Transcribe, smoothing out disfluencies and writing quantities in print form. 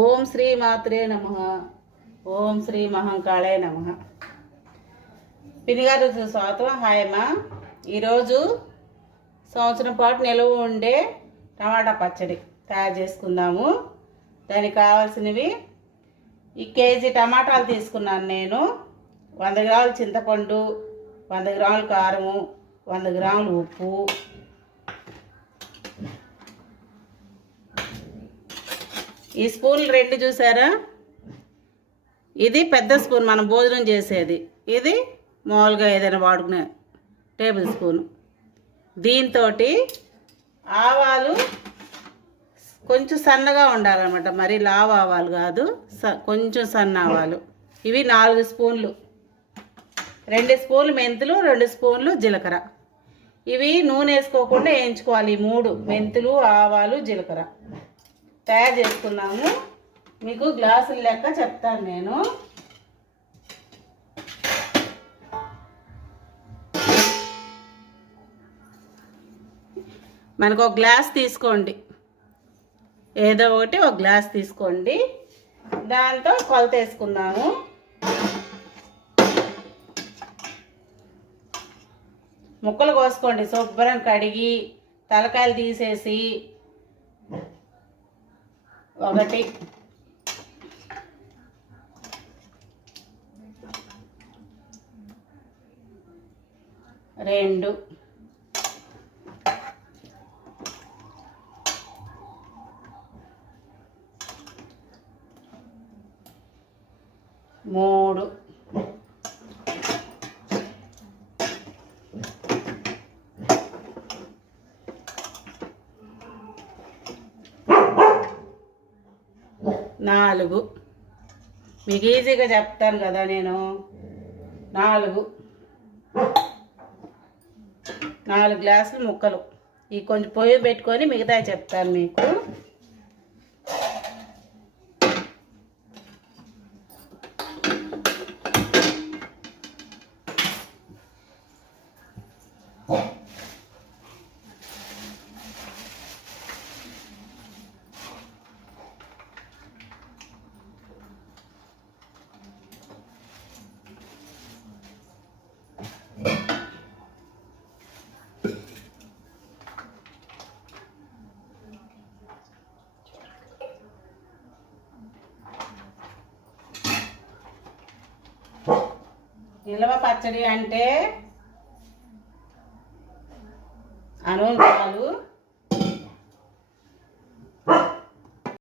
ఓం శ్రీ మాత్రే నమః. ఓం శ్రీ మహంకాళే నమః. పినిగారు స్వాగతం. హాయ్ అమ్మా. ఈరోజు సంవత్సరం పాటు నిలువ ఉండే టమాటా పచ్చడి తయారు చేసుకుందాము. దానికి కావాల్సినవి ఈ కేజీ టమాటాలు తీసుకున్నాను నేను. 100 గ్రాములు చింతపండు, 100 గ్రాములు కారము, 100 గ్రాములు ఉప్పు, ఈ స్పూన్లు 2 చూసారా, ఇది పెద్ద స్పూన్ మనం భోజనం చేసేది, ఇది మామూలుగా ఏదైనా వాడుకునే టేబుల్ స్పూను. దీంతో ఆవాలు కొంచెం సన్నగా ఉండాలన్నమాట, మరి లావు ఆవాలు కాదు, కొంచెం సన్న ఆవాలు. ఇవి 4 స్పూన్లు, 2 స్పూన్లు మెంతులు, 2 స్పూన్లు జీలకర్ర. ఇవి నూనె వేసుకోకుండా వేయించుకోవాలి. 3 మెంతులు, ఆవాలు, జీలకర్ర తయారు చేసుకున్నాము. మీకు గ్లాసుల లెక్క చెప్తాను నేను. మనకు ఒక గ్లాస్ తీసుకోండి, ఏదో ఒకటి ఒక గ్లాస్ తీసుకోండి. దాంతో కొలత వేసుకుందాము. ముక్కలు కోసుకోండి, శుభ్రం కడిగి తలకాయలు తీసేసి. 1 2 3 4. మీకు ఈజీగా చెప్తాను కదా నేను. 4 గ్లాసులు ముక్కలు. ఈ కొంచెం పొయ్యి పెట్టుకొని మిగతా చెప్తాను మీకు. నిల్వ పచ్చడి అంటే అనూనకాలు,